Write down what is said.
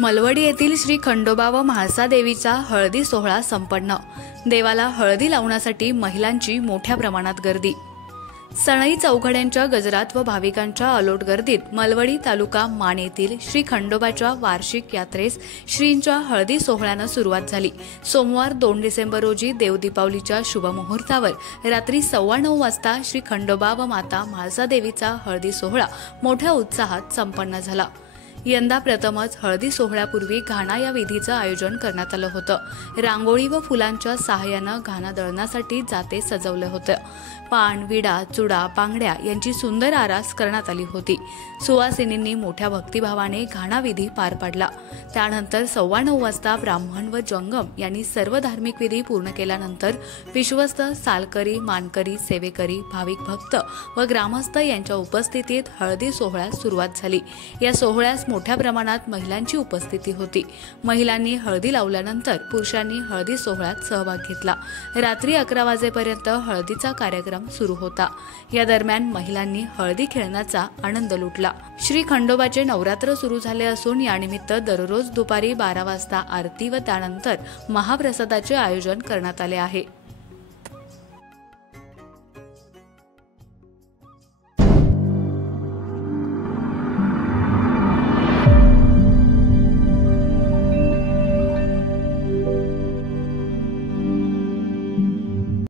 मलवडी येथील श्री खंडोबा व म्हाळसा देवीचा हळदी सोहळा संपन्न। देवाला हळदी लावण्यासाठी महिलांची मोठ्या प्रमाणात गर्दी। सनई चौघड्यांच्या गजरात व भाविकांच्या अलोट गर्दीत मलवडी तालुका मान येथील श्री खंडोबाच्या वार्षिक यात्रेस श्रींच्या हळदी सोहळ्यानं सुरुवात झाली। सोमवार 2 डिसेंबर रोजी देवदीपावलीच्या शुभमुहूर्तावर रात्री 9:15 वाजता श्री खंडोबा व माता म्हाळसा देवीचा हळदी सोहळा मोठ्या उत्साहात संपन्न झाला। यंदा प्रथमच हळदी सोहळ्यापूर्वी घाणा या विधीचं आयोजन करण्यात आलं होतं। रांगोळी व फुलांच्या सहाय्यानं घाणा दळण्यासाठी जाते सजवलं होतं। पान, विडा, चुडा, पांगड्या यांची सुंदर आरास करण्यात आली होती। सुवासिनींनी मोठ्या भक्तिभावाने घाणा विधी पार पाडला। त्यानंतर 9:15 वाजता ब्राह्मण व जंगम यांनी सर्व धार्मिक विधी पूर्ण केल्यानंतर विश्वस्त, सालकरी, मानकरी, सेवेकरी, भाविक भक्त व ग्रामस्थ यांच्या उपस्थितीत हळदी सोहळ्यास सुरुवात झाली। या सोहळ्यास मोठ्या प्रमाणात महिलांची उपस्थिती होती। महिलांनी हळदी लावल्यानंतर पुरुषांनी हळदी सोहळ्यात सहभाग घेतला। रात्री 11 वाजेपर्यंत हळदीचा कार्यक्रम सुरू होता। या दरम्यान महिलांनी हळदी खेळण्याचा आनंद लुटला। श्री खंडोबाचे नवरात्र सुरू झाले असून यानिमित्त दररोज दुपारी 12 वाजता आरती व त्यानंतर महाप्रसादाचे आयोजन करण्यात आले आहे।